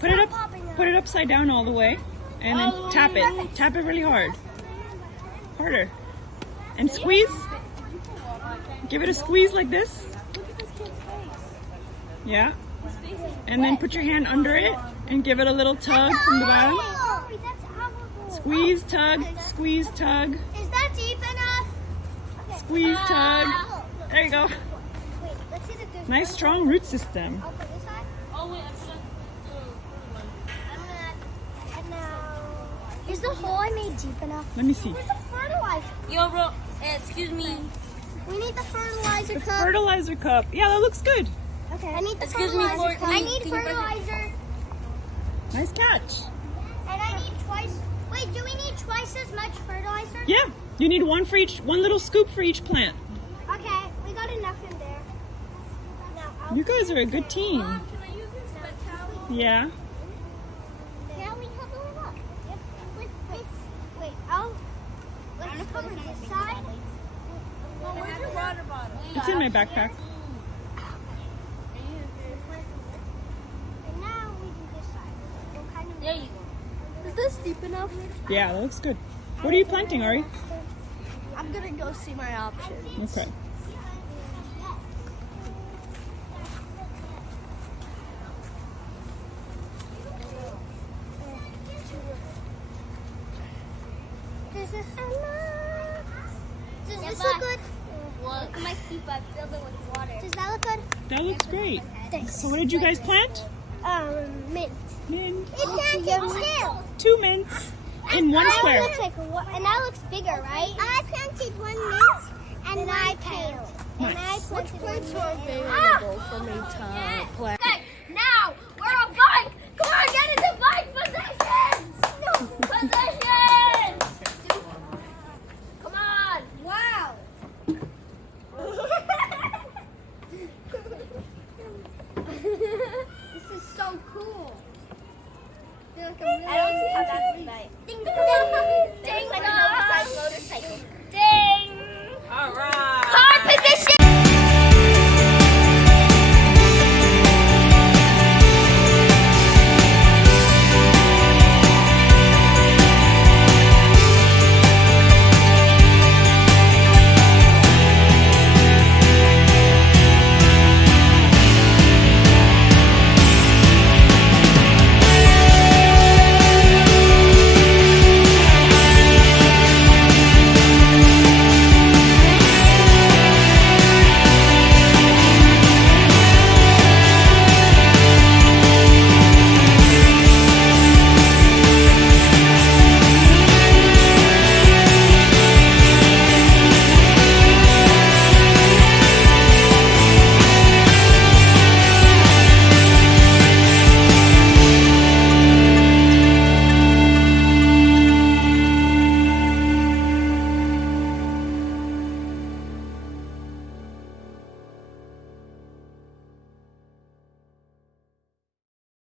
Put it up. Put it upside down all the way, and then tap it. Tap it really hard. Harder. And squeeze. Give it a squeeze like this. Yeah. And then put your hand under it and give it a little tug from the bottom. Squeeze, tug, squeeze, tug. Is that deep enough? Squeeze, tug. There you go. Wait, let's see that there's Nice strong root system. I'll put this side. Oh wait, And now, is the hole I made deep enough? Let me see. Where's the fertilizer? yo, bro. Excuse me. We need the fertilizer The cup. fertilizer cup. Yeah, that looks good. Okay. I need the Excuse me, fertilizer cup. I need can you press it? fertilizer. Nice catch. And I need twice. Wait, do we need twice as much fertilizer? Yeah. You need one little scoop for each plant. Okay, we got enough in there. Now, I'll You guys are a good team. Can I use this wet towel? Yeah. Now we cover it up. Yep. Wait, let's cover this side. Well, where's your water bottle? It's in my backpack. And now we do this side. What kind of There you go. Is this deep enough? Yeah, that looks good. What are you planting, Ari? I'm gonna go see my options. Okay. Does this look good? What? Look at my feet, but I filled it with water. Does that look good? That looks great. Thanks. So what did you guys plant? Mint. Mint. It planted two. 2 mints in one square. And that looks bigger, right? I planted one mint and one kale. And I planted Plants one are mint. available for me to plant.